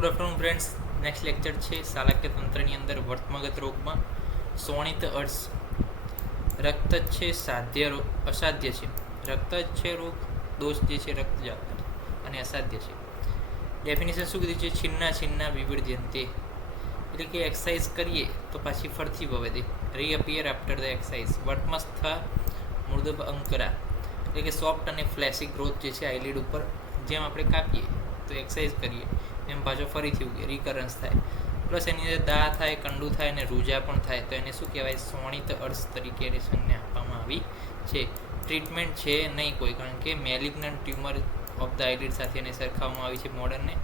Good afternoon friends. Next lecture છે શાલાક્ય તંત્રની અંદર વર્તમાગત રોગમાં શોણિત અર્શ. રક્ત છે સાધ્ય રોગ, અસાધ્ય છે. રક્ત છે રોગ, દોષ જે છે રક્તજાત અને અસાધ્ય છે. ડેફિનેશન શું કીધું છે? છિન્ના છિન્ના વિવર્ધ્યન્તે, એટલે કે એક્સરસાઇઝ કરીએ તો પાછી ફરતી વવે રીઅપિયર આફ્ટર ધ એક્સરસાઇઝ. વર્તમસ્થ મૃદુ અંકરા, એટલે કે સોફ્ટ અને ફ્લેસી ગ્રોથ જે છે આઈલિડ ઉપર, જેમ આપણે કાપીએ તો એક્સરસાઇઝ કરીએ એમ પાછો ફરીથી ઉગે, રિકરન્સ થાય. પ્લસ એની અંદર દા થાય, કંડુ થાય અને રૂજા પણ થાય, તો એને શું કહેવાય? શોણિત અર્શ તરીકે એની સંજ્ઞા આપવામાં આવી છે. ટ્રીટમેન્ટ છે નહીં કોઈ, કારણ કે malignant tumour of the eyelid સાથે એને સરખાવવામાં આવી છે મોડર્નને.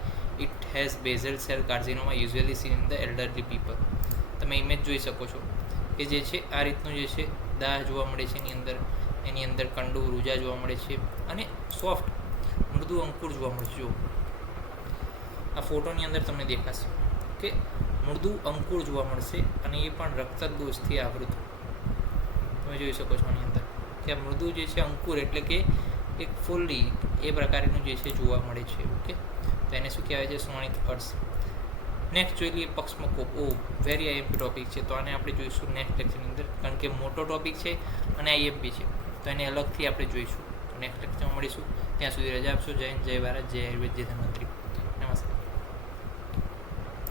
It has basal cell carcinoma usually seen in the elderly people. તમે ઇમેજ જોઈ શકો છો કે જે છે આ રીતનું જે છે દાહ જોવા મળે છે એની અંદર કંડુ રૂજા જોવા મળે છે અને સોફ્ટ મૃદુ અંકુર જોવા મળે છે. જો આ ફોટોની અંદર તમને દેખાશે કે મૃદુ અંકુર જોવા મળશે અને એ પણ રક્તદોષથી આવૃત. તમે જોઈ શકો છો આની અંદર કે આ મૃદુ જે છે અંકુર, એટલે કે એક ફૂલ્લી એ પ્રકારનું જે છે જોવા મળે છે. ઓકે, તો એને શું કહેવાય છે? શોણિત અર્શ. નેક્સ્ટ જોઈ લઈએ પક્ષમાં કોપ. વેરી આઈએમપી ટોપિક છે, તો આને આપણે જોઈશું નેક્સ્ટ લેક્ચરની અંદર, કારણ કે મોટો ટોપિક છે અને આઈએમપી છે, તો એને અલગથી આપણે જોઈશું. નેક્સ્ટ લેક્ચરમાં મળીશું. ત્યાં સુધી રજા આપશો. જય હિન્દ, જય ભારત, જય આયુર્વેદ, જય ધન્વંતરી.